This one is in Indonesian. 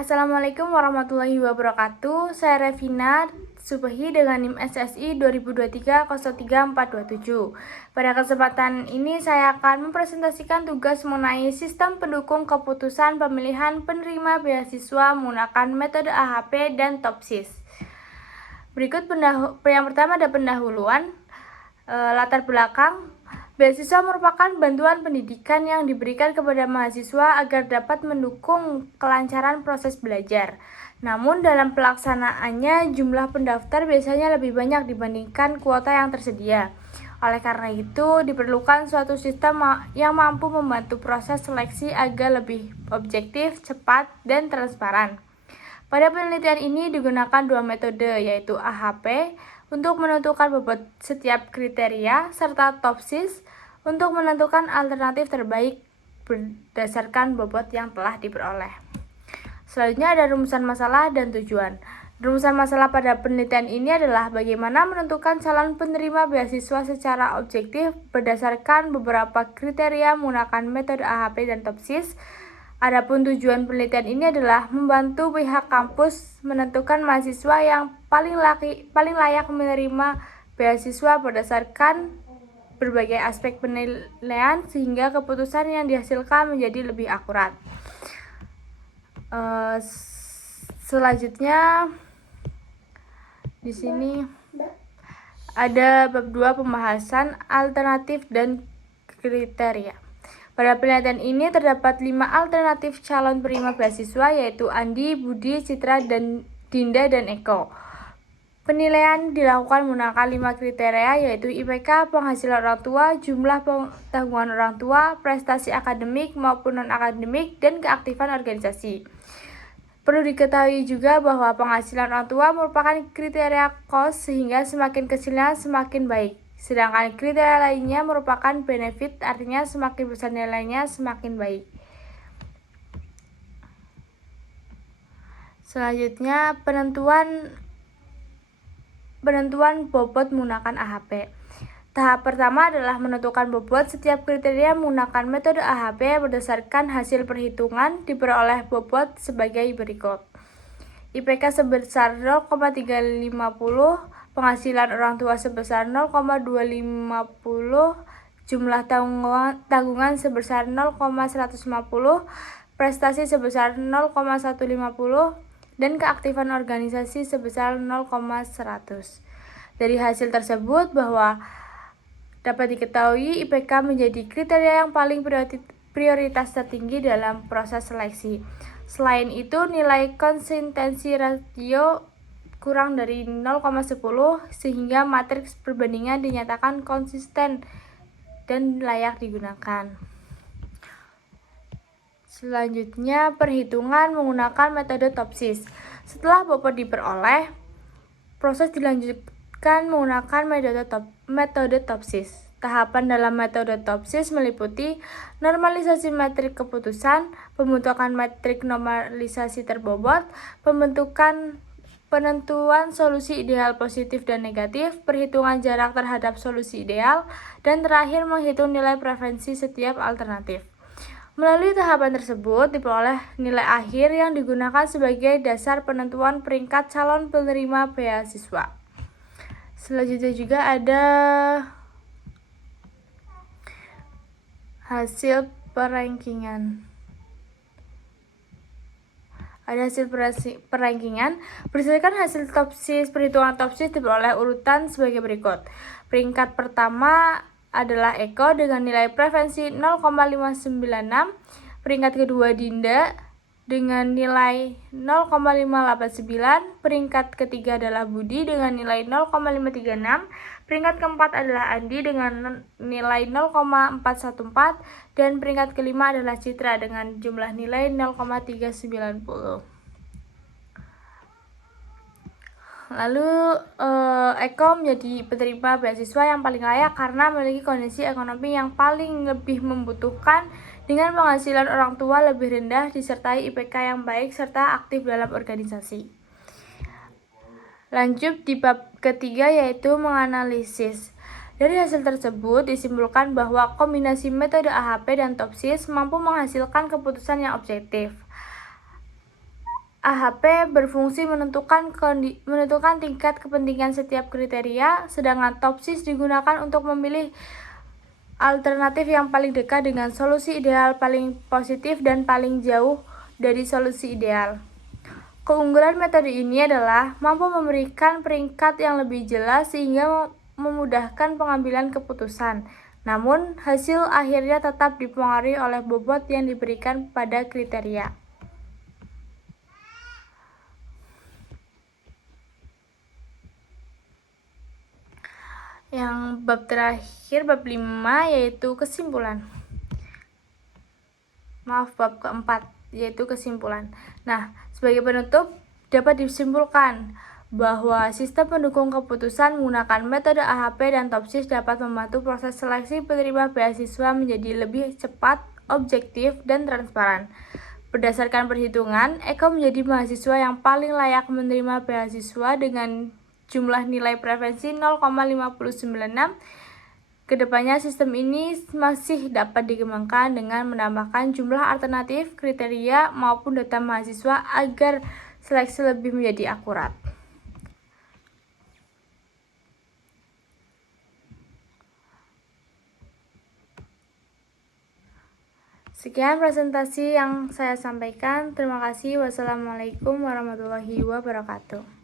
Assalamualaikum warahmatullahi wabarakatuh. Saya Revina Subehi dengan NIM SSI 2023-03427. Pada kesempatan ini saya akan mempresentasikan tugas mengenai sistem pendukung keputusan pemilihan penerima beasiswa menggunakan metode AHP dan TOPSIS. Berikut yang pertama ada pendahuluan. Latar belakang. Beasiswa merupakan bantuan pendidikan yang diberikan kepada mahasiswa agar dapat mendukung kelancaran proses belajar. Namun dalam pelaksanaannya jumlah pendaftar biasanya lebih banyak dibandingkan kuota yang tersedia. Oleh karena itu diperlukan suatu sistem yang mampu membantu proses seleksi agar lebih objektif, cepat, dan transparan. Pada penelitian ini digunakan dua metode, yaitu AHP untuk menentukan bobot setiap kriteria, serta TOPSIS untuk menentukan alternatif terbaik berdasarkan bobot yang telah diperoleh. Selanjutnya ada rumusan masalah dan tujuan. Rumusan masalah pada penelitian ini adalah bagaimana menentukan calon penerima beasiswa secara objektif berdasarkan beberapa kriteria menggunakan metode AHP dan TOPSIS. Adapun tujuan penelitian ini adalah membantu pihak kampus menentukan mahasiswa yang paling layak menerima beasiswa berdasarkan berbagai aspek penilaian sehingga keputusan yang dihasilkan menjadi lebih akurat. Selanjutnya di sini ada bab 2 pembahasan alternatif dan kriteria. Pada penelitian ini terdapat 5 alternatif calon penerima beasiswa, yaitu Andi, Budi, Citra, dan Dinda, dan Eko. Penilaian dilakukan menggunakan 5 kriteria, yaitu IPK, penghasilan orang tua, jumlah tanggungan orang tua, prestasi akademik maupun non-akademik, dan keaktifan organisasi. Perlu diketahui juga bahwa penghasilan orang tua merupakan kriteria cost, sehingga semakin kecilnya semakin baik. Sedangkan kriteria lainnya merupakan benefit, artinya semakin besar nilainya semakin baik. Selanjutnya penentuan bobot menggunakan AHP. Tahap pertama adalah menentukan bobot setiap kriteria menggunakan metode AHP berdasarkan hasil perhitungan diperoleh bobot sebagai berikut. IPK sebesar 0,350, penghasilan orang tua sebesar 0,250, jumlah tanggungan sebesar 0,150, prestasi sebesar 0,150, dan keaktifan organisasi sebesar 0,100. Dari hasil tersebut bahwa dapat diketahui IPK menjadi kriteria yang paling prioritas tertinggi dalam proses seleksi. Selain itu, nilai konsistensi rasio kurang dari 0,10 sehingga matriks perbandingan dinyatakan konsisten dan layak digunakan. Selanjutnya, perhitungan menggunakan metode TOPSIS. Setelah bobot diperoleh, proses dilanjutkan menggunakan metode TOPSIS. Tahapan dalam metode TOPSIS meliputi normalisasi metrik keputusan, pembentukan metrik normalisasi terbobot, penentuan solusi ideal positif dan negatif, perhitungan jarak terhadap solusi ideal, dan terakhir menghitung nilai preferensi setiap alternatif. Melalui tahapan tersebut diperoleh nilai akhir yang digunakan sebagai dasar penentuan peringkat calon penerima beasiswa. Selanjutnya juga ada hasil perankingan. Berdasarkan hasil TOPSIS, perhitungan TOPSIS diperoleh urutan sebagai berikut. Peringkat pertama adalah Eko dengan nilai preferensi 0,596, peringkat kedua Dinda dengan nilai 0,589, peringkat ketiga adalah Budi dengan nilai 0,536, peringkat keempat adalah Andi dengan nilai 0,414, dan peringkat kelima adalah Citra dengan jumlah nilai 0,390. Lalu Eko menjadi penerima beasiswa yang paling layak karena memiliki kondisi ekonomi yang paling lebih membutuhkan dengan penghasilan orang tua lebih rendah disertai IPK yang baik serta aktif dalam organisasi. Lanjut di bab ketiga, yaitu menganalisis. Dari hasil tersebut disimpulkan bahwa kombinasi metode AHP dan TOPSIS mampu menghasilkan keputusan yang objektif. AHP berfungsi menentukan tingkat kepentingan setiap kriteria, sedangkan TOPSIS digunakan untuk memilih alternatif yang paling dekat dengan solusi ideal, paling positif, dan paling jauh dari solusi ideal. Keunggulan metode ini adalah mampu memberikan peringkat yang lebih jelas sehingga memudahkan pengambilan keputusan. Namun, hasil akhirnya tetap dipengaruhi oleh bobot yang diberikan pada kriteria. Yang bab terakhir, bab 5, yaitu kesimpulan. Bab keempat, yaitu kesimpulan. Nah, sebagai penutup, dapat disimpulkan bahwa sistem pendukung keputusan menggunakan metode AHP dan TOPSIS dapat membantu proses seleksi penerima beasiswa menjadi lebih cepat, objektif, dan transparan. Berdasarkan perhitungan, Eko menjadi mahasiswa yang paling layak menerima beasiswa dengan jumlah nilai preferensi 0,596. Kedepannya sistem ini masih dapat dikembangkan dengan menambahkan jumlah alternatif, kriteria, maupun data mahasiswa agar seleksi lebih menjadi akurat. Sekian presentasi yang saya sampaikan. Terima kasih. Wassalamualaikum warahmatullahi wabarakatuh.